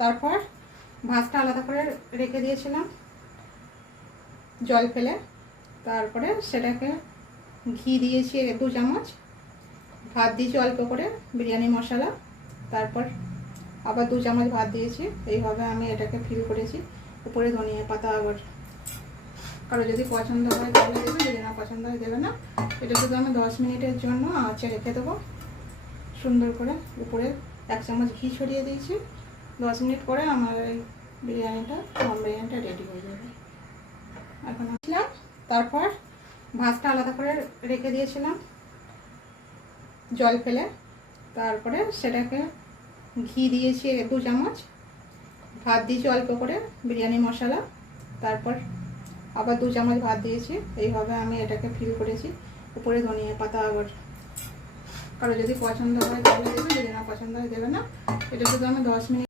তারপর ভাতটা আলাদা করে রেখে দিয়েছিলাম জল ফেলে। তারপরে সেটাকে ঘি দিয়েছি 2 চামচ, ভাত দিয়েছি অল্প করে বিরিয়ানি মশলা, তারপর আবার 2 চামচ ভাত দিয়েছি। এইভাবে আমি এটাকে ফিল করেছি। উপরে ধনিয়া পাতা, আবার কারো যদি পছন্দ হয় তাহলে দেবে, যদি না পছন্দ হয় দেবে না। এটা শুধু আমি 10 মিনিটের জন্য আঁচে রেখে দেবো। সুন্দর করে উপরে 1 চামচ ঘি ছড়িয়ে দিয়েছি। 10 মিনিট পরে আমার এই বিরিয়ানিটা, দম বিরিয়ানিটা রেডি হয়ে যাবে। এখন আসলাম, তারপর ভাতটা আলাদা করে রেখে দিয়েছিলাম জল ফেলে। তারপরে সেটাকে ঘি দিয়েছি 2 চামচ, ভাত দিয়েছি অল্প করে বিরিয়ানি মশলা, তারপর আবার 2 চামচ ভাত দিয়েছি। এইভাবে আমি এটাকে ফিল করেছি। উপরে ধনিয়া পাতা, আবার কারো যদি পছন্দ হয় তাহলে দেবে, যদি না পছন্দ হয় দেবে না। এটা শুধু আমি 10 মিনিট